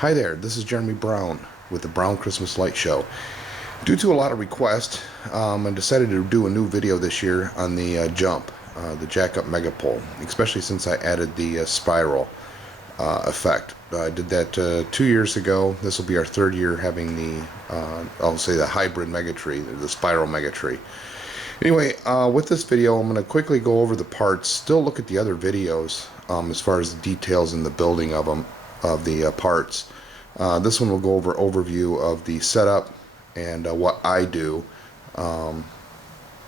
Hi there, this is Jeremy Brown with the Brown Christmas Light Show. Due to a lot of requests, I decided to do a new video this year on the jump, the jack up mega pole, especially since I added the spiral effect. I did that 2 years ago. This will be our third year having the, I'll say the hybrid mega tree, the spiral mega tree. Anyway, with this video, I'm going to quickly go over the parts, still look at the other videos as far as the details in the building of them, of the parts. This one will go over overview of the setup and what I do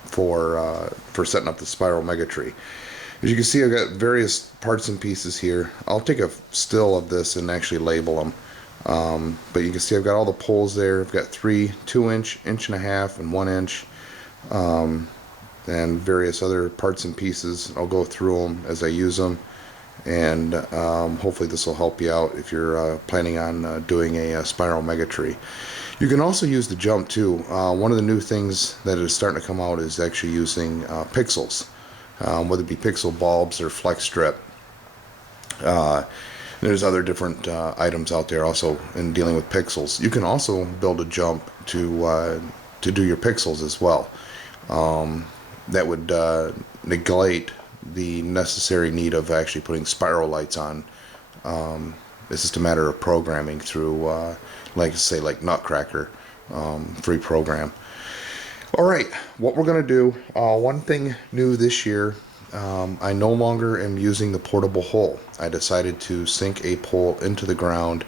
for setting up the spiral mega tree. As you can see, I've got various parts and pieces here. I'll take a still of this and actually label them. But you can see I've got all the poles there. I've got 3 2-inch, 1.5 inch, and 1 inch. And various other parts and pieces. I'll go through them as I use them, and hopefully this will help you out if you're planning on doing a spiral mega tree. You can also use the jump too. One of the new things that is starting to come out is actually using pixels, whether it be pixel bulbs or flex strip. There's other different items out there also in dealing with pixels. You can also build a jump to do your pixels as well. That would negate the necessary need of actually putting spiral lights on. It's just a matter of programming through, like say, like Nutcracker, free program. All right, what we're gonna do. One thing new this year, I no longer am using the portable hole. I decided to sink a pole into the ground,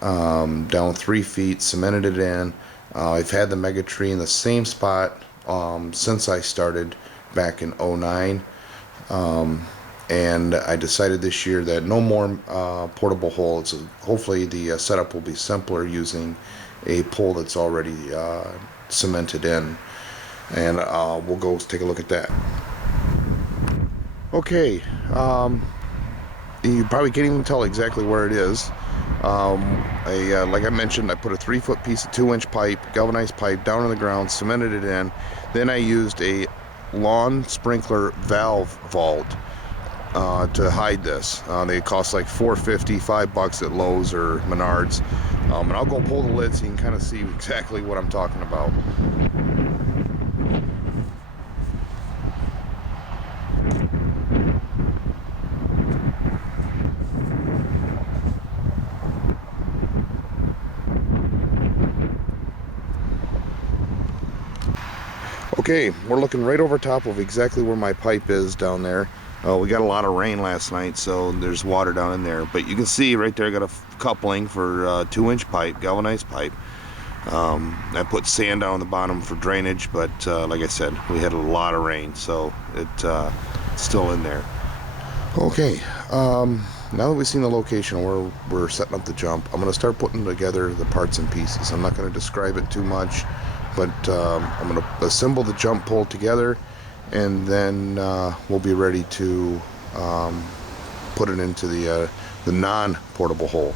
down 3 feet, cemented it in. I've had the mega tree in the same spot since I started back in '09, and I decided this year that no more portable holes. Hopefully the setup will be simpler using a pole that's already cemented in, and we'll go take a look at that. Okay, you probably can't even tell exactly where it is. Like I mentioned, I put a 3-foot piece of 2-inch pipe, galvanized pipe, down on the ground, cemented it in. Then I used a lawn sprinkler valve vault to hide this. They cost like $4.50, $5 at Lowe's or Menards. And I'll go pull the lid so you can kind of see exactly what I'm talking about. Okay, we're looking right over top of exactly where my pipe is down there. We got a lot of rain last night, so there's water down in there. But you can see right there, I got a coupling for 2-inch pipe, galvanized pipe. I put sand down on the bottom for drainage, but like I said, we had a lot of rain, so it's still in there. Okay, now that we've seen the location where we're setting up the jump, I'm going to start putting together the parts and pieces. I'm not going to describe it too much, but I'm going to assemble the jump pole together, and then we'll be ready to put it into the non-portable hole.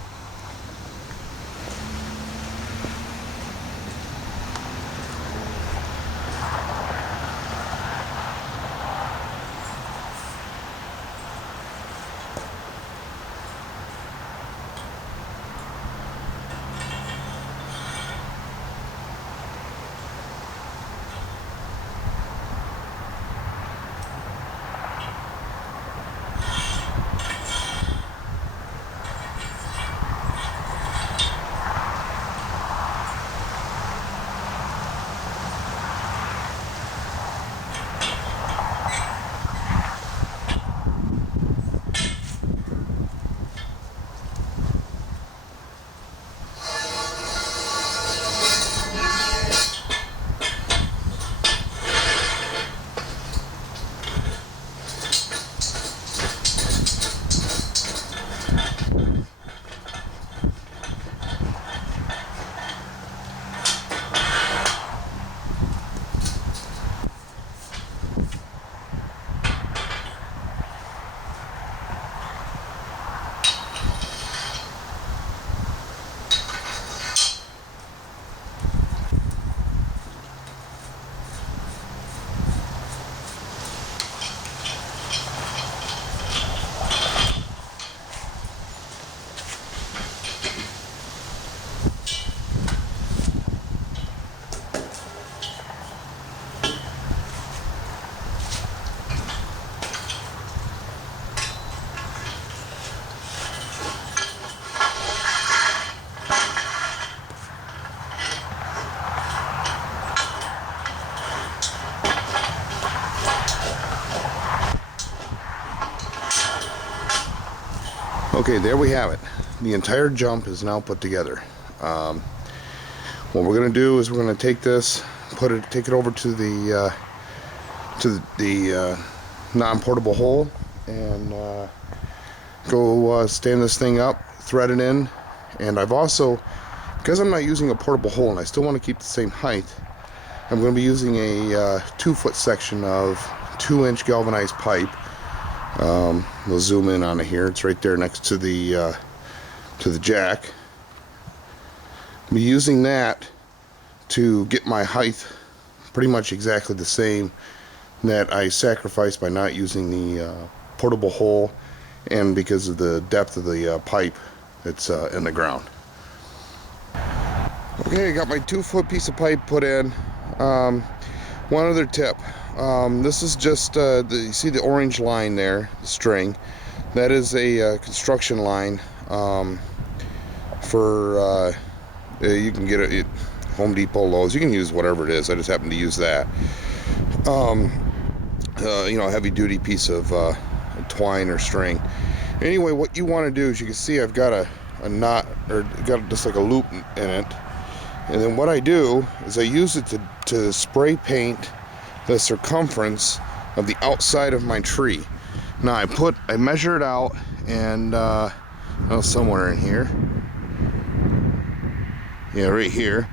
Okay, there we have it. The entire jump is now put together. What we're going to do is we're going to take this, take it over to the non-portable hole, and go stand this thing up, thread it in. And I've also, because I'm not using a portable hole and I still want to keep the same height, I'm going to be using a 2-foot section of 2-inch galvanized pipe. We'll zoom in on it here. It's right there next to the jack. I'll be using that to get my height pretty much exactly the same that I sacrificed by not using the portable hole, and because of the depth of the pipe that's in the ground. Okay, I got my 2-foot piece of pipe put in. One other tip. This is just, you see the orange line there, the string. That is a construction line for, you can get it at Home Depot, Lowe's. You can use whatever it is. I just happen to use that. You know, a heavy duty piece of twine or string. Anyway, what you want to do is, you can see I've got a knot, or got just like a loop in it. And then what I do is I use it to spray paint the circumference of the outside of my tree. Now I measure it out, and somewhere in here, yeah, right here,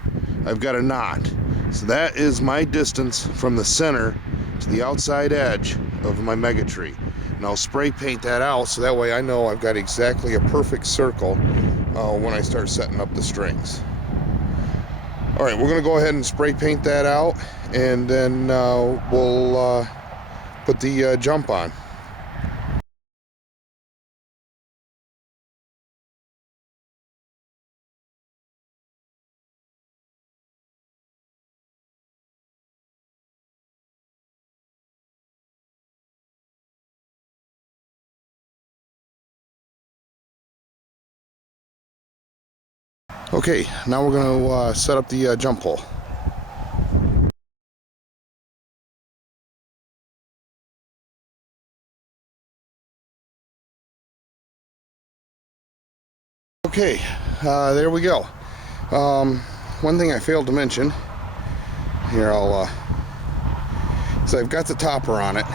I've got a knot. So that is my distance from the center to the outside edge of my mega tree. And I'll spray paint that out, so that way I know I've got exactly a perfect circle when I start setting up the strings. Alright, we're going to go ahead and spray paint that out, and then we'll put the jump on. Okay, now we're going to set up the jump hole. Okay, there we go. One thing I failed to mention, here so I've got the topper on it.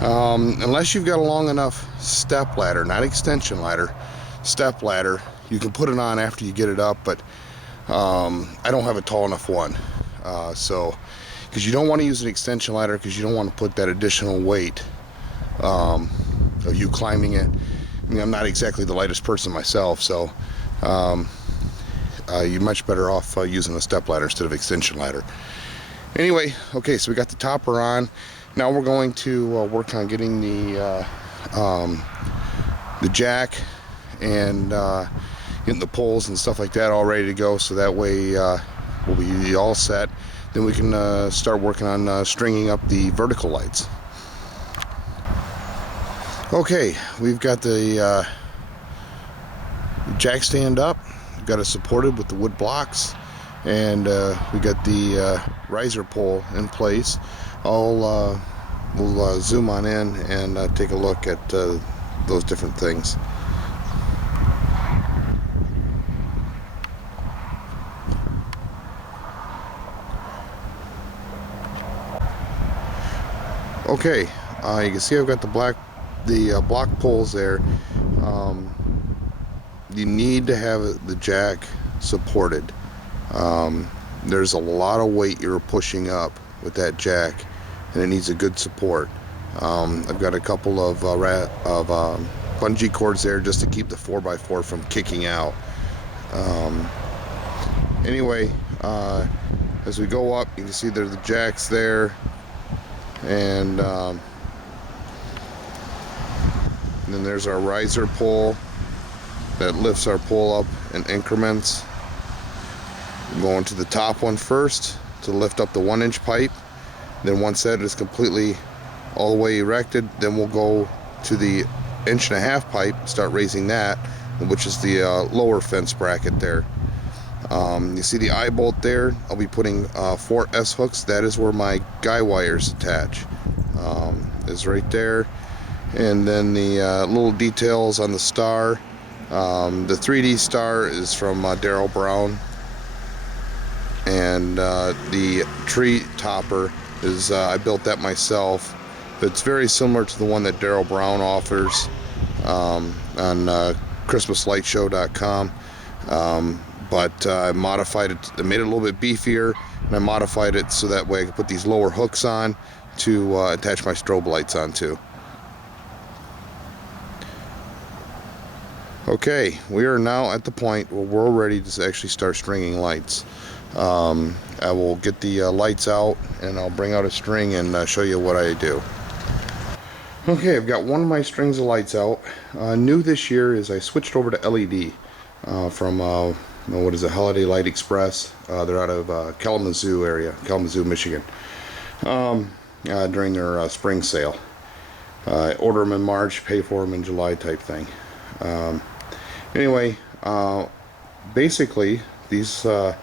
Unless you've got a long enough step ladder, not extension ladder, step ladder, you can put it on after you get it up, but I don't have a tall enough one. Because you don't want to use an extension ladder, because you don't want to put that additional weight of you climbing it. I mean, I'm not exactly the lightest person myself, so you're much better off using a step ladder instead of extension ladder. Anyway, okay, so we got the topper on. Now we're going to work on getting the jack and getting the poles and stuff like that all ready to go, so that way we'll be all set. Then we can start working on stringing up the vertical lights. Okay, we've got the jack stand up. We've got it supported with the wood blocks, and we got the riser pole in place. We'll zoom on in and take a look at those different things. Okay, you can see I've got the block poles there. You need to have the jack supported. There's a lot of weight you're pushing up with that jack, and it needs a good support. I've got a couple of bungee cords there just to keep the 4x4 from kicking out. Anyway, as we go up, you can see there's the jacks there, and then there's our riser pole that lifts our pole up in increments. I'm going to the top one first to lift up the 1-inch pipe. Then once that is completely all the way erected, then we'll go to the 1.5-inch pipe, start raising that, which is the lower fence bracket there. You see the eye bolt there? I'll be putting 4 S hooks. That is where my guy wires attach. Is right there. And then the little details on the star. The 3D star is from Darryl Brown, and the tree topper is I built that myself. It's very similar to the one that Darryl Brown offers on ChristmasLightShow.com, but I modified it. I made it a little bit beefier, and I modified it so that way I could put these lower hooks on to attach my strobe lights onto. Okay, we are now at the point where we're ready to actually start stringing lights. I will get the lights out, and I'll bring out a string and show you what I do. Okay, I've got one of my strings of lights out. New this year is I switched over to LED from what is it, Holiday Light Express. They're out of Kalamazoo area, Kalamazoo, Michigan, during their spring sale. I order them in March, pay for them in July type thing. Anyway, basically these I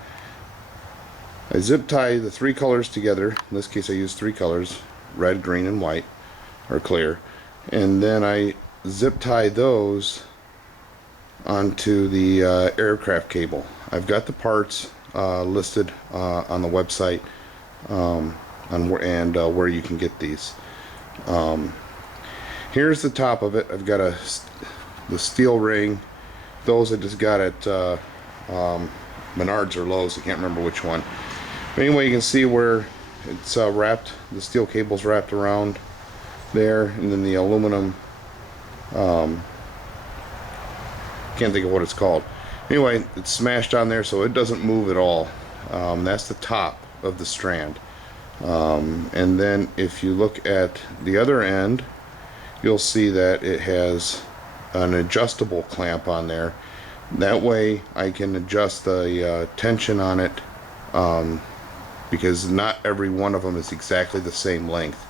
zip tie the three colors together. In this case I use three colors, red, green, and white, or clear, and then I zip tie those onto the aircraft cable. I've got the parts listed on the website where you can get these. Here's the top of it. I've got the steel ring. Those I just got at Menards or Lowe's. I can't remember which one. But anyway, you can see where it's wrapped. The steel cable's wrapped around there, and then the aluminum. Can't think of what it's called. Anyway, it's smashed on there, so it doesn't move at all. That's the top of the strand. And then if you look at the other end, you'll see that it has an adjustable clamp on there. That way I can adjust the tension on it, because not every one of them is exactly the same length,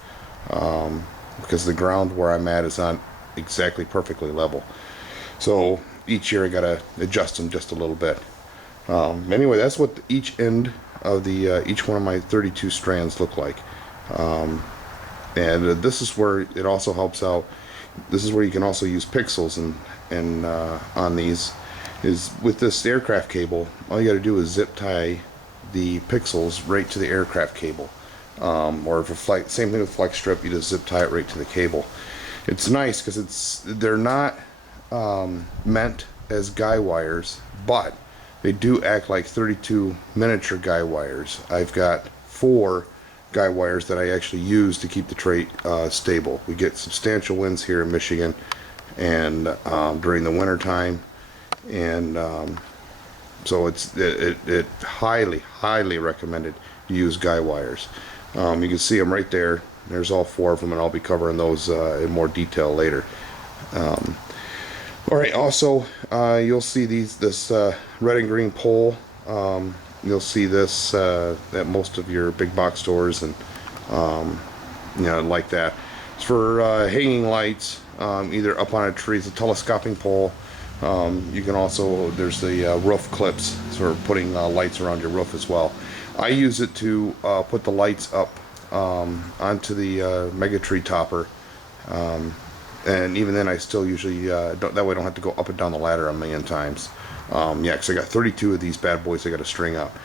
because the ground where I'm at is not exactly perfectly level. So each year I gotta adjust them just a little bit. Anyway, that's what each end of the each one of my 32 strands look like. And this is where it also helps out. This is where you can also use pixels and on these. Is with this aircraft cable, all you got to do is zip tie the pixels right to the aircraft cable, or for same thing with flex strip, you just zip tie it right to the cable. It's nice because they're not meant as guy wires, but they do act like 32 miniature guy wires. I've got 4 guy wires that I actually use to keep the tray stable. We get substantial winds here in Michigan, and during the winter time, and so it highly recommended you use guy wires. You can see them right there. There's all 4 of them, and I'll be covering those in more detail later. All right. Also, you'll see this red and green pole. You'll see this at most of your big box stores, and like that. It's for hanging lights, either up on a tree. It's a telescoping pole. You can also, there's the roof clips for putting lights around your roof as well. I use it to put the lights up onto the mega tree topper, and even then I still usually that way I don't have to go up and down the ladder a million times. Because I got 32 of these bad boys I got to string up.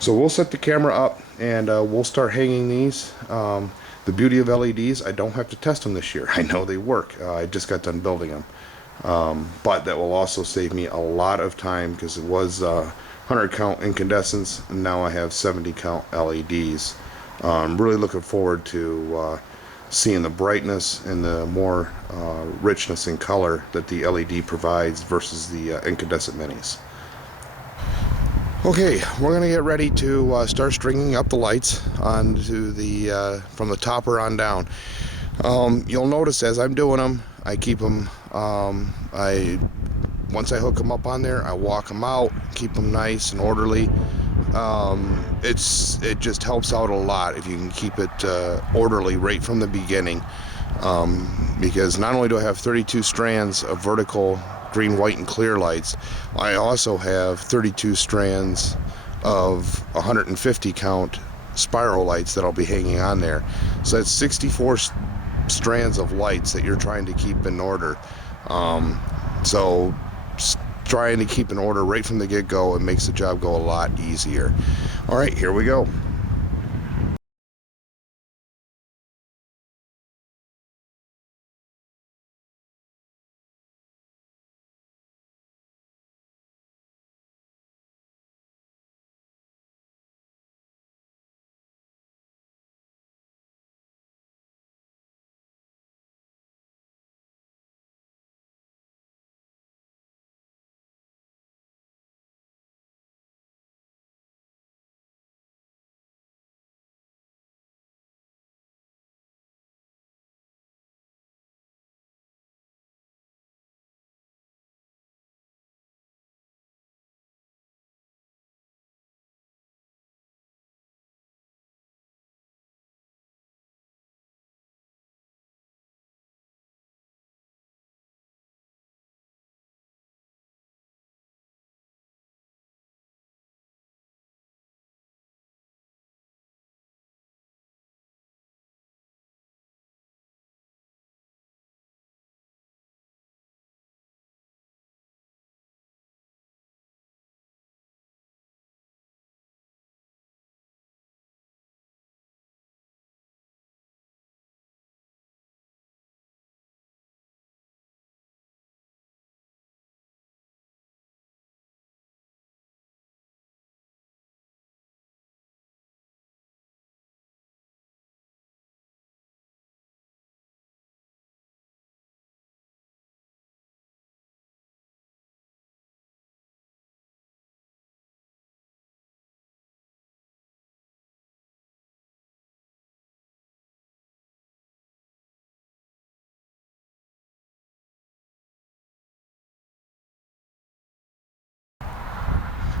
So we'll set the camera up, and we'll start hanging these. The beauty of LEDs, I don't have to test them this year. I know they work. I just got done building them. But that will also save me a lot of time, because it was 100 count incandescents, and now I have 70 count LEDs. I'm really looking forward to seeing the brightness and the more richness in color that the LED provides versus the incandescent minis. Okay, we're going to get ready to start stringing up the lights onto the from the topper on down. You'll notice as I'm doing them, I keep them, once I hook them up on there, I walk them out, keep them nice and orderly. It just helps out a lot if you can keep it orderly right from the beginning, because not only do I have 32 strands of vertical green, white, and clear lights, I also have 32 strands of 150 count spiral lights that I'll be hanging on there. So that's 64 strands of lights that you're trying to keep in order. So trying to keep in order right from the get-go, it makes the job go a lot easier. All right, here we go.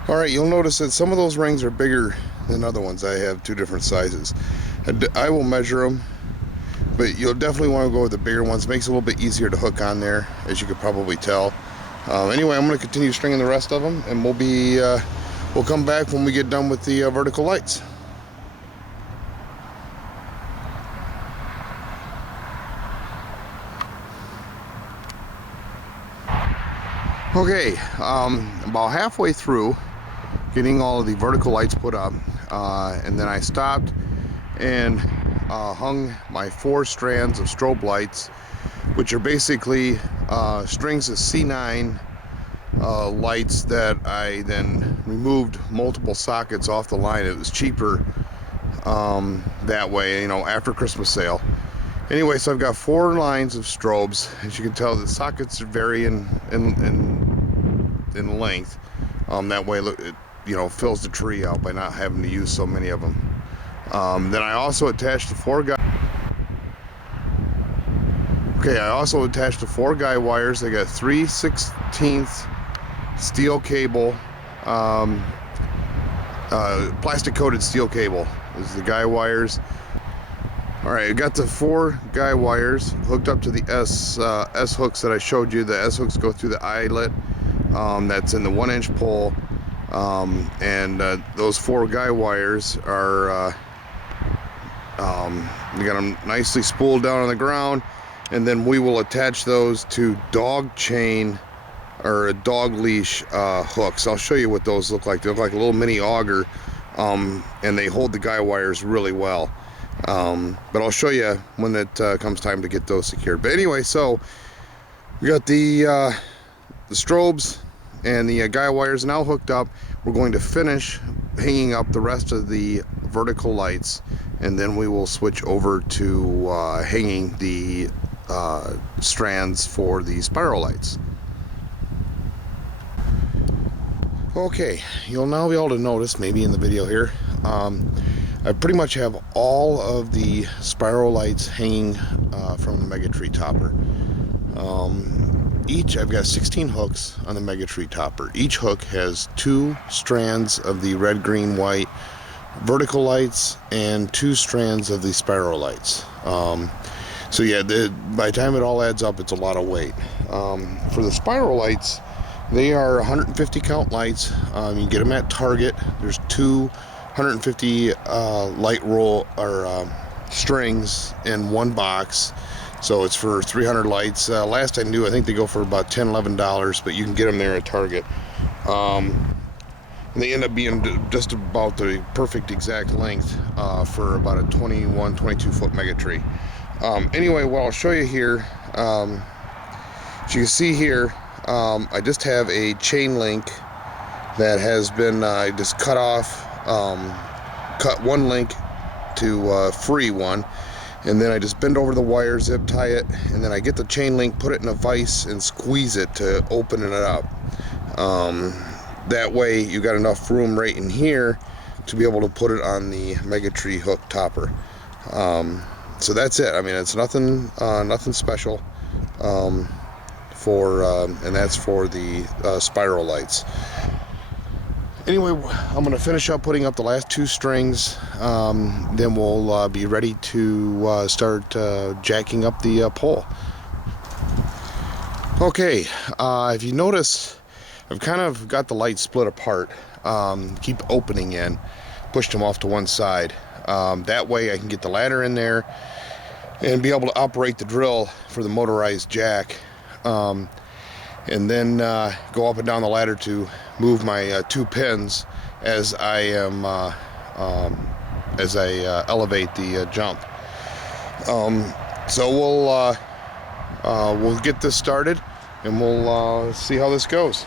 All right, you'll notice that some of those rings are bigger than other ones. I have two different sizes. I will measure them, but you'll definitely want to go with the bigger ones. It makes it a little bit easier to hook on there, as you could probably tell. Anyway, I'm going to continue stringing the rest of them, and we'll come back when we get done with the vertical lights. Okay, about halfway through getting all of the vertical lights put up, and then I stopped and hung my 4 strands of strobe lights, which are basically strings of C9 lights that I then removed multiple sockets off the line. It was cheaper that way, you know, after Christmas sale. Anyway, so I've got 4 lines of strobes. As you can tell, the sockets vary in length. That way, it, you know, fills the tree out by not having to use so many of them. Then I also attached the 4 guy. Okay, I also attached the 4 guy wires. They got 3/16 steel cable, plastic coated steel cable. This is the guy wires. All right, I got the 4 guy wires hooked up to the S hooks that I showed you. The S hooks go through the eyelet that's in the 1-inch pole, and those 4 guy wires are we got them nicely spooled down on the ground, and then we will attach those to dog chain or a dog leash hooks. I'll show you what those look like. They look like a little mini auger, and they hold the guy wires really well. But I'll show you when it comes time to get those secured. But anyway, so we got the strobes and the guy wires now hooked up. We're going to finish hanging up the rest of the vertical lights, and then we will switch over to hanging the strands for the spiral lights. Okay, you'll now be able to notice, maybe in the video here, I pretty much have all of the spiral lights hanging from the mega tree topper. I've got 16 hooks on the mega tree topper. Each hook has 2 strands of the red, green, white vertical lights and 2 strands of the spiral lights. So yeah, by the time it all adds up, it's a lot of weight. For the spiral lights, they are 150 count lights. You can get them at Target. There's 2 150 light roll or strings in one box. So it's for 300 lights. Last I knew, I think they go for about $10, $11, but you can get them there at Target. And they end up being just about the perfect exact length for about a 21, 22 foot mega tree. Anyway, what I'll show you here, as you can see here, I just have a chain link that has been just cut off, cut one link to free one, and then I just bend over the wire, zip tie it, and then I get the chain link, put it in a vise, and squeeze it to open it up. That way you got enough room right in here to be able to put it on the mega tree hook topper. So that's it. I mean, it's nothing special, and that's for the spiral lights. Anyway, I'm going to finish up putting up the last two strings, then we'll be ready to start jacking up the pole. Okay, if you notice, I've kind of got the lights split apart, keep opening in, pushed them off to one side. That way I can get the ladder in there and be able to operate the drill for the motorized jack, and then go up and down the ladder to move my two pins as I am elevate the jump. So we'll get this started, and we'll see how this goes.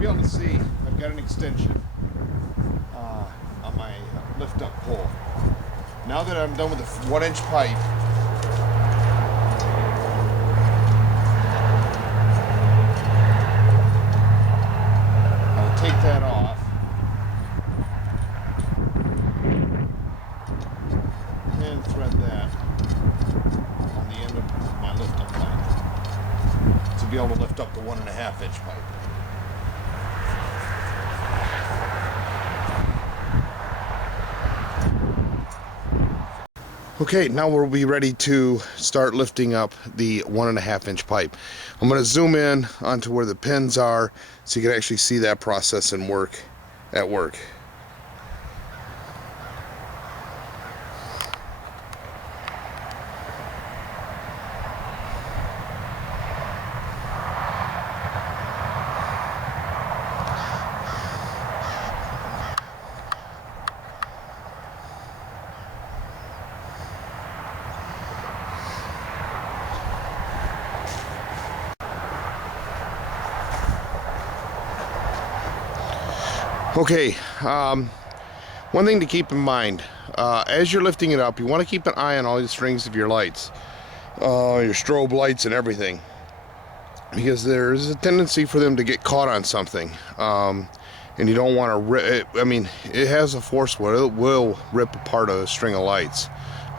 Be able to see, I've got an extension on my lift up pole. Now that I'm done with the 1-inch pipe, I'll take that off and thread that on the end of my lift up pipe to be able to lift up the 1.5-inch pipe. Okay, now we'll be ready to start lifting up the 1.5-inch pipe. I'm going to zoom in onto where the pins are so you can actually see that process and work. Okay, one thing to keep in mind, as you're lifting it up, you want to keep an eye on all the strings of your lights, your strobe lights and everything, because there's a tendency for them to get caught on something, and you don't want to rip. I mean, it has a force where it will rip apart a string of lights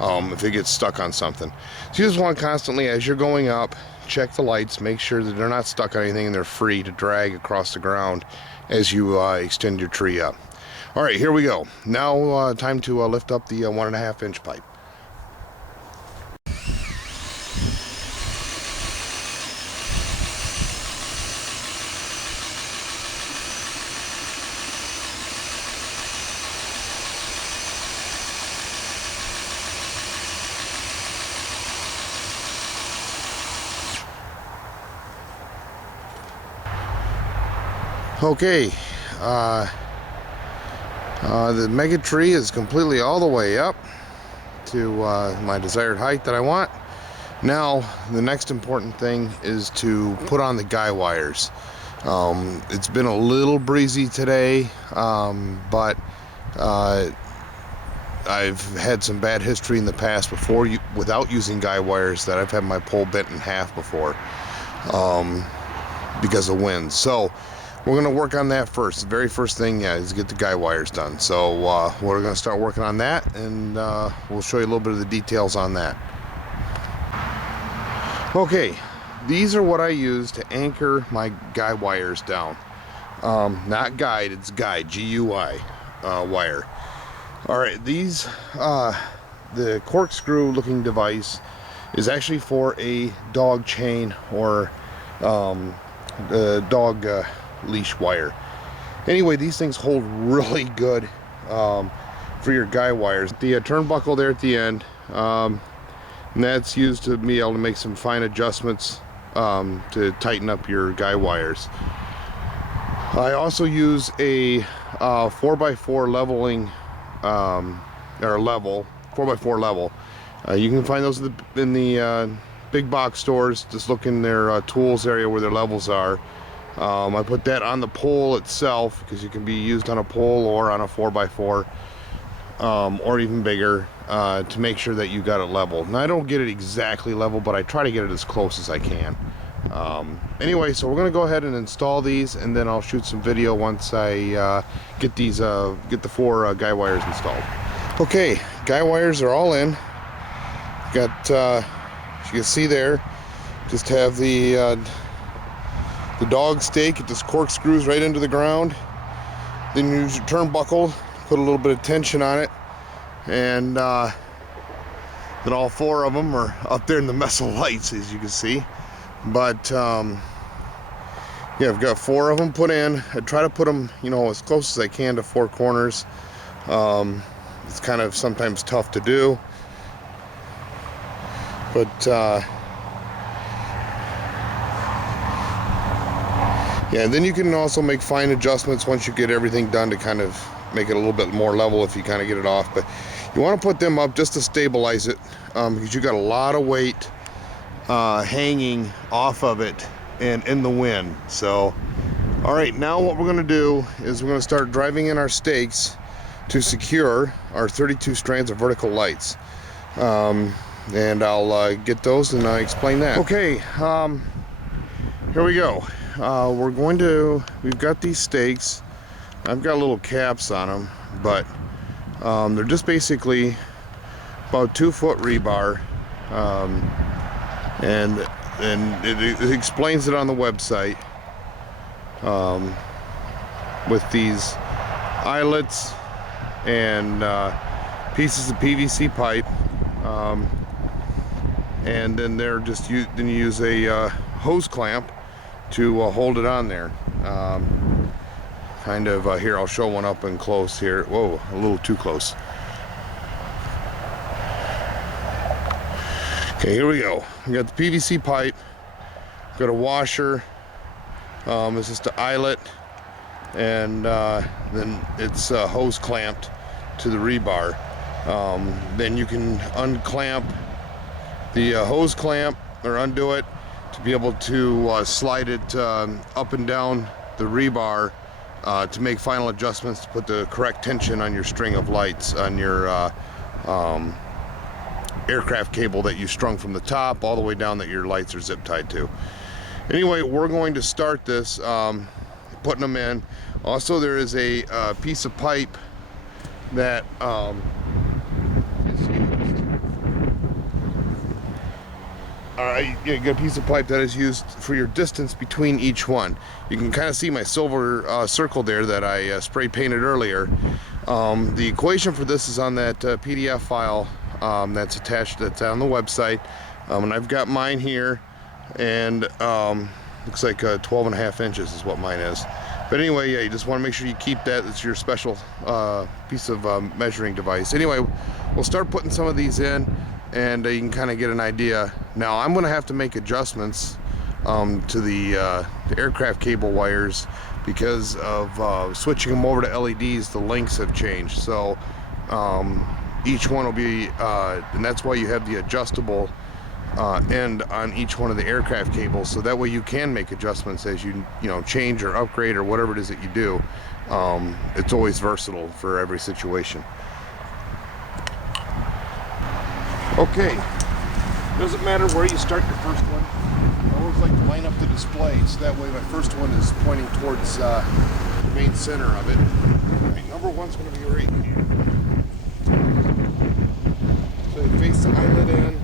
if it gets stuck on something. So you just want constantly, as you're going up, check the lights, make sure that they're not stuck on anything and they're free to drag across the ground as you extend your tree up. All right, here we go. Now time to lift up the 1.5-inch pipe. Okay, the mega tree is completely all the way up to my desired height that I want. Now the next important thing is to put on the guy wires. It's been a little breezy today, but I've had some bad history in the past without using guy wires, that I've had my pole bent in half before because of wind. So we're going to work on that first. The very first thing, is get the guy wires done. So we're going to start working on that, and we'll show you a little bit of the details on that. Okay, these are what I use to anchor my guy wires down. Not guide, it's guy, G-U-I wire. Alright, these, the corkscrew looking device is actually for a dog chain or dog leash wire. Anyway, these things hold really good for your guy wires. The turnbuckle there at the end, and that's used to be able to make some fine adjustments to tighten up your guy wires. I also use a 4x4 leveling or level 4x4 level. You can find those in the big box stores. Just look in their tools area where their levels are. I put that on the pole itself because you can be used on a pole or on a 4x4 or even bigger to make sure that you got it level. Now I don't get it exactly level, but I try to get it as close as I can. Anyway, so we're gonna go ahead and install these, and then I'll shoot some video once I get the 4 guy wires installed. Okay, guy wires are all in. Got as you can see there, just have the dog stake. It just corkscrews right into the ground. Then you use your turnbuckle, put a little bit of tension on it, and then all 4 of them are up there in the mess of lights, as you can see. But yeah, I've got 4 of them put in. I try to put them, as close as I can to 4 corners. It's kind of sometimes tough to do, but yeah, and then you can also make fine adjustments once you get everything done to kind of make it a little bit more level if you kind of get it off. But you want to put them up just to stabilize it, because you got a lot of weight hanging off of it and in the wind. So all right, now what we're going to do is we're going to start driving in our stakes to secure our 32 strands of vertical lights, and I'll get those and I'll explain that. Okay, here we go. We've got these stakes. I've got little caps on them, but they're just basically about 2-foot rebar, and it explains it on the website, with these eyelets and pieces of PVC pipe, and then then you use a hose clamp to hold it on there. Here, I'll show one up and close here. Whoa, a little too close. Okay, here we go. We got the PVC pipe, got a washer, it's just an eyelet, and then it's hose clamped to the rebar. Then you can unclamp the hose clamp, or undo it, to be able to slide it up and down the rebar to make final adjustments to put the correct tension on your string of lights on your aircraft cable that you strung from the top all the way down that your lights are zip tied to. Anyway, we're going to start this putting them in. Also, there is a piece of pipe that is used. Alright, you get a piece of pipe that is used for your distance between each one. You can kind of see my silver circle there that I spray painted earlier. The equation for this is on that PDF file that's attached, that's on the website, and I've got mine here, and looks like 12.5 inches is what mine is. But anyway, yeah, you just want to make sure you keep that. It's your special piece of measuring device. Anyway, we'll start putting some of these in, and you can kind of get an idea. Now I'm going to have to make adjustments to the aircraft cable wires because of switching them over to LEDs. The lengths have changed, so each one will be, and that's why you have the adjustable end on each one of the aircraft cables, so that way you can make adjustments as you change or upgrade or whatever it is that you do. It's always versatile for every situation. Okay, doesn't matter where you start your first one. I always like to line up the display so that way my first one is pointing towards the main center of it. Alright, number one's going to be right here. So you face the eyelid in.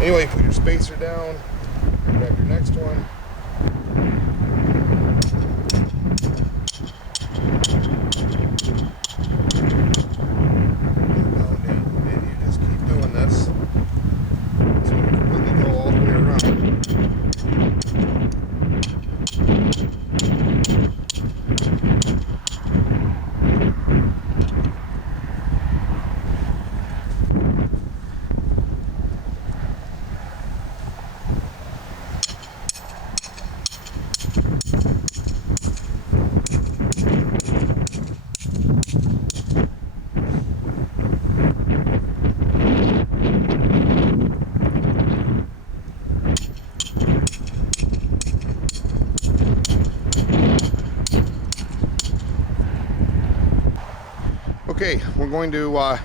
Anyway, put your spacer down, grab your next one. And you just keep doing this. So you completely go all the way around. Okay, we're going to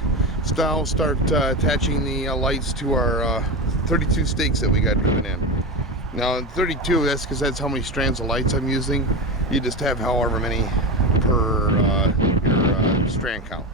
start attaching the lights to our 32 stakes that we got driven in. Now 32, that's because that's how many strands of lights I'm using. You just have however many per your strand count.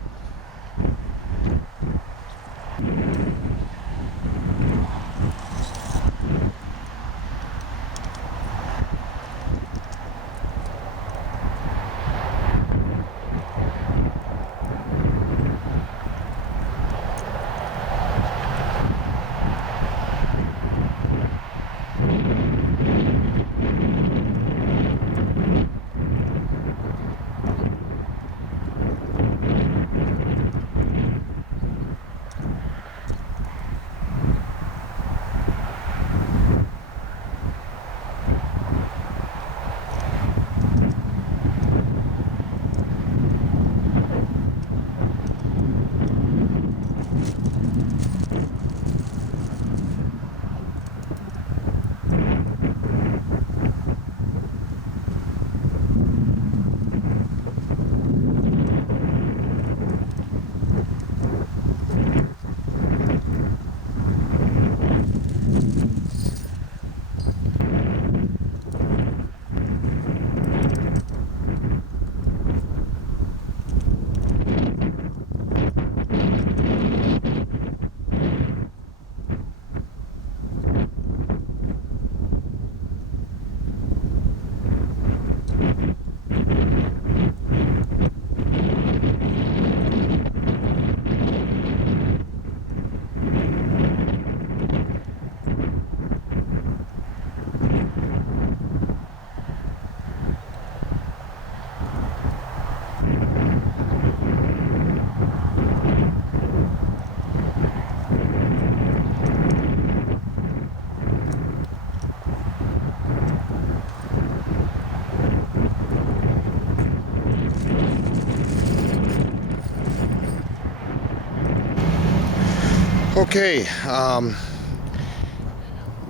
Okay,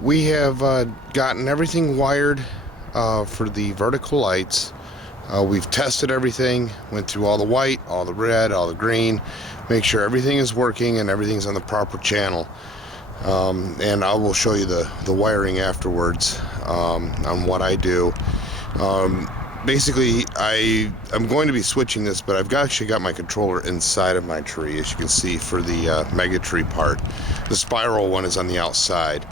we have gotten everything wired for the vertical lights. We've tested everything, went through all the white, all the red, all the green, make sure everything is working and everything's on the proper channel. And I will show you the wiring afterwards on what I do. Basically, I'm going to be switching this, but I've actually got my controller inside of my tree, as you can see, for the mega tree part. The spiral one is on the outside,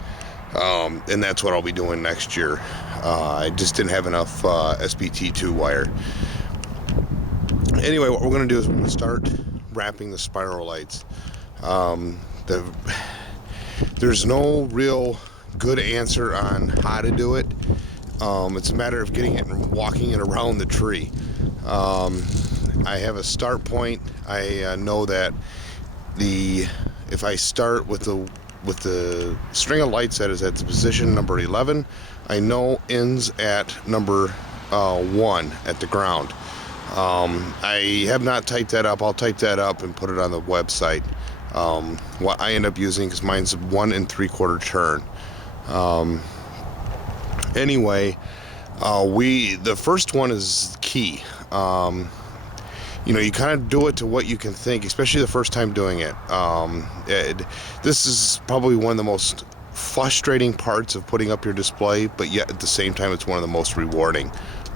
and that's what I'll be doing next year. I just didn't have enough SBT2 wire. Anyway, what we're going to do is we're going to start wrapping the spiral lights. There's no real good answer on how to do it. It's a matter of getting it and walking it around the tree. I have a start point. I know that if I start with the with the string of lights that is at the position number 11, I know ends at number 1 at the ground. I have not typed that up. I'll type that up and put it on the website. What I end up using, because mine's 1 3/4 turn. Anyway, the first one is key. You know, you kind of do it to what you can think, especially the first time doing it. This is probably one of the most frustrating parts of putting up your display, but yet at the same time, it's one of the most rewarding.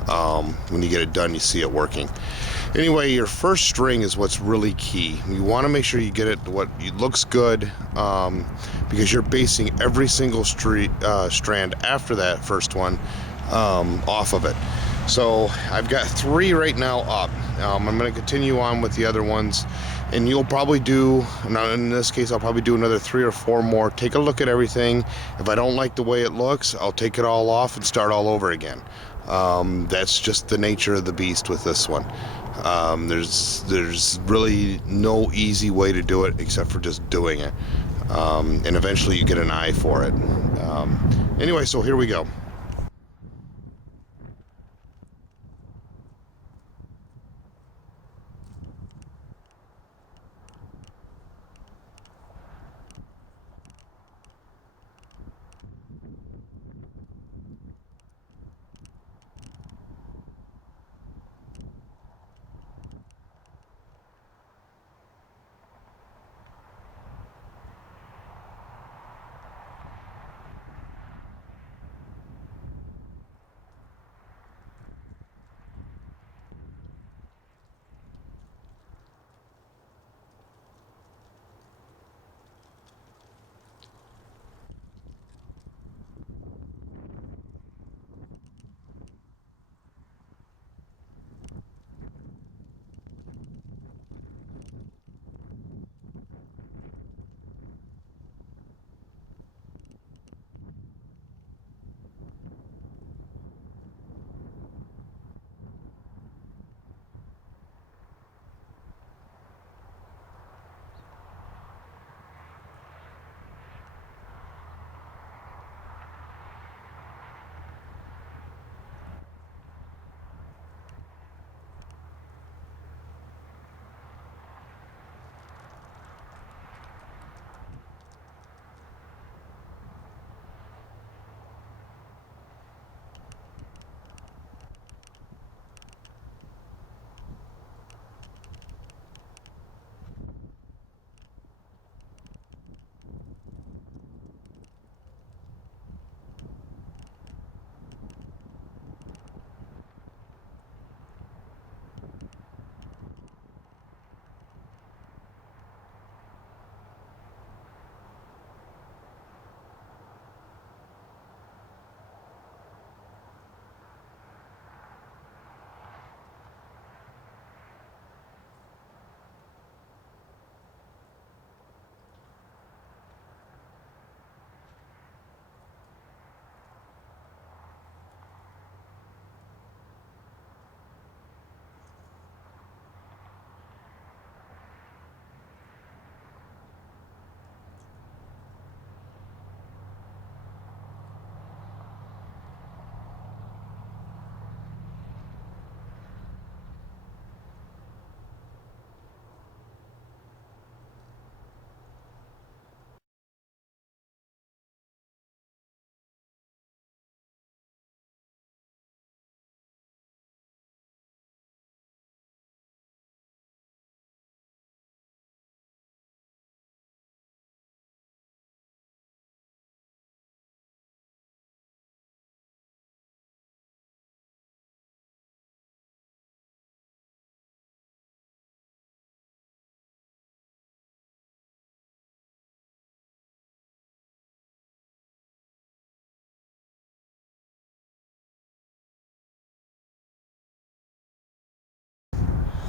When you get it done, you see it working. Anyway, your first string is what's really key. You want to make sure you get it what looks good, because you're basing every single strand after that first one off of it. So I've got 3 right now up. I'm going to continue on with the other ones, and you'll probably do, in this case, I'll probably do another 3 or 4 more. Take a look at everything. If I don't like the way it looks, I'll take it all off and start all over again. That's just the nature of the beast with this one. There's really no easy way to do it except for just doing it. And eventually you get an eye for it. Anyway, so here we go.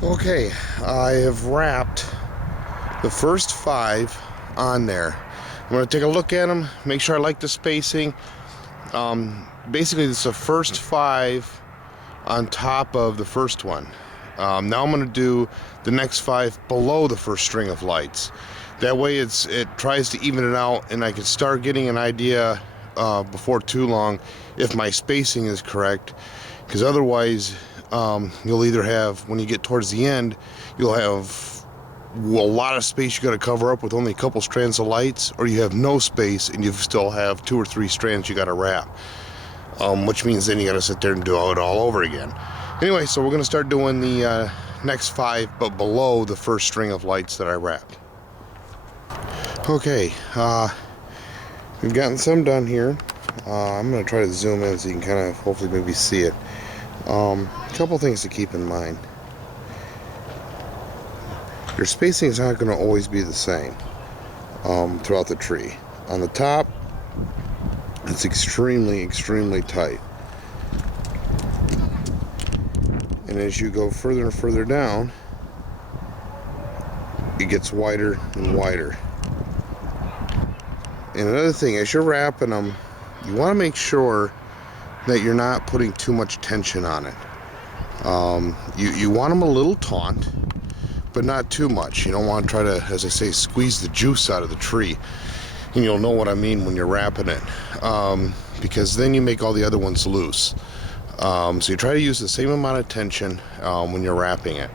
Okay, I have wrapped the first 5 on there. I'm going to take a look at them, make sure I like the spacing. Basically, this is the first 5 on top of the first one. Now I'm going to do the next 5 below the first string of lights. That way it tries to even it out, and I can start getting an idea before too long if my spacing is correct, because otherwise you'll either have, when you get towards the end, you'll have a lot of space you got to cover up with only a couple strands of lights, or you have no space and you still have 2 or 3 strands you got to wrap, which means then you got to sit there and do it all over again. Anyway, so we're going to start doing the next 5 but below the first string of lights that I wrapped. Okay, we've gotten some done here. I'm going to try to zoom in so you can kind of hopefully maybe see it. A couple things to keep in mind. Your spacing is not going to always be the same throughout the tree. On the top, it's extremely tight. And as you go further and further down, it gets wider and wider. And another thing, as you're wrapping them, you want to make sure that you're not putting too much tension on it. You want them a little taut, but not too much. You don't want to try to, as I say, squeeze the juice out of the tree. And you'll know what I mean when you're wrapping it, because then you make all the other ones loose. So you try to use the same amount of tension when you're wrapping it.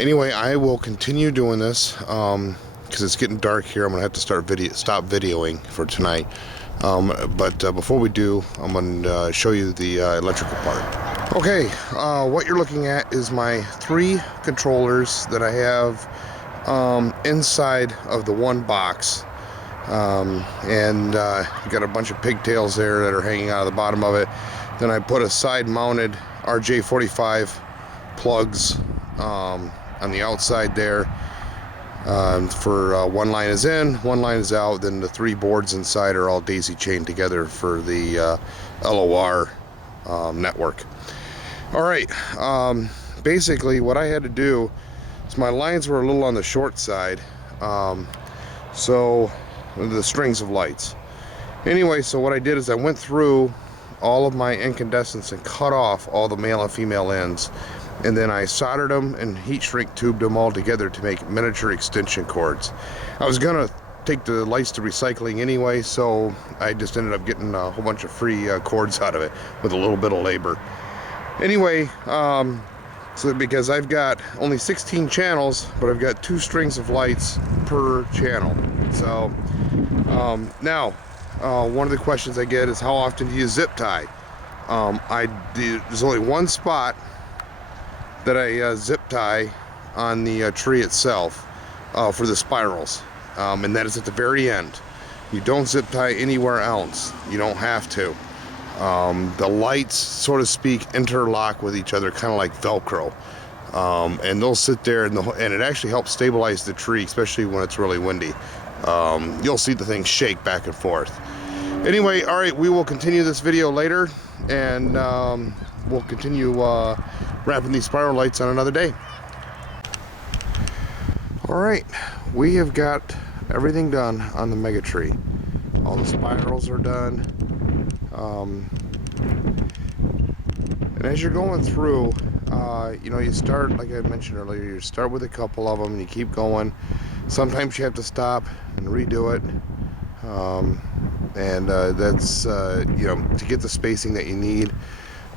Anyway, I will continue doing this because it's getting dark here. I'm gonna have to stop videoing for tonight. But before we do, I'm gonna show you the electrical part. Okay, what you're looking at is my 3 controllers that I have inside of the one box. You got a bunch of pigtails there that are hanging out of the bottom of it. Then I put a side-mounted RJ45 plugs on the outside there for one line is in, one line is out. Then the 3 boards inside are all daisy chained together for the LOR network. All right, basically what I had to do is my lines were a little on the short side, so the strings of lights. Anyway, so what I did is I went through all of my incandescents and cut off all the male and female ends, and then I soldered them and heat shrink tubed them all together to make miniature extension cords. I was gonna take the lights to recycling anyway, so I just ended up getting a whole bunch of free cords out of it with a little bit of labor. Anyway, so because I've got only 16 channels, but I've got 2 strings of lights per channel. So now one of the questions I get is, how often do you zip tie? There's only one spot that I zip tie on the tree itself for the spirals, and that is at the very end. You don't zip tie anywhere else. You don't have to. The lights, so to speak, interlock with each other, kind of like Velcro, and they'll sit there, and it actually helps stabilize the tree, especially when it's really windy. You'll see the thing shake back and forth. Anyway, all right, we will continue this video later, and we'll continue wrapping these spiral lights on another day. All right, we have got everything done on the mega tree. All the spirals are done. And as you're going through, you know, you start, like I mentioned earlier, you start with a couple of them and you keep going. Sometimes you have to stop and redo it. That's, you know, to get the spacing that you need.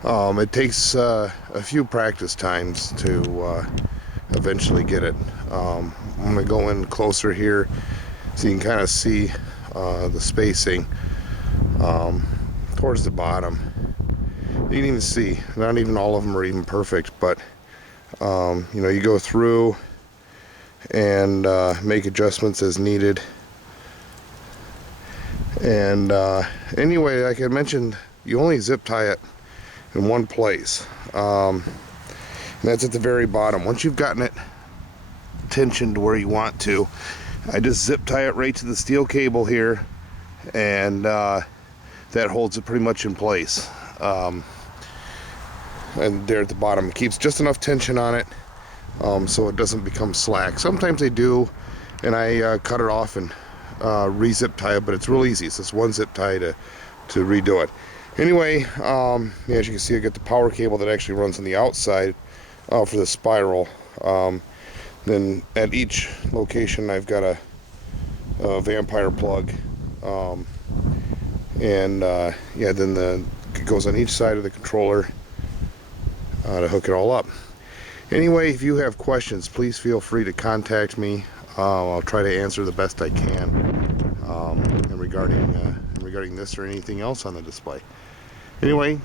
It takes a few practice times to eventually get it. I'm going to go in closer here so you can kind of see the spacing towards the bottom. You can even see, not even all of them are even perfect, but you know, you go through and make adjustments as needed. And anyway, like I mentioned, you only zip tie it in one place, and that's at the very bottom. Once you've gotten it tensioned to where you want to, I just zip tie it right to the steel cable here, and that holds it pretty much in place. And there at the bottom, it keeps just enough tension on it so it doesn't become slack. Sometimes they do, and I cut it off and re-zip tie it, but it's real easy. It's just one zip tie to redo it. Anyway, yeah, as you can see, I got the power cable that actually runs on the outside for the spiral. Then at each location I've got a vampire plug, and yeah, then it goes on each side of the controller to hook it all up. Anyway, if you have questions, please feel free to contact me. I'll try to answer the best I can regarding this or anything else on the display. Anyway,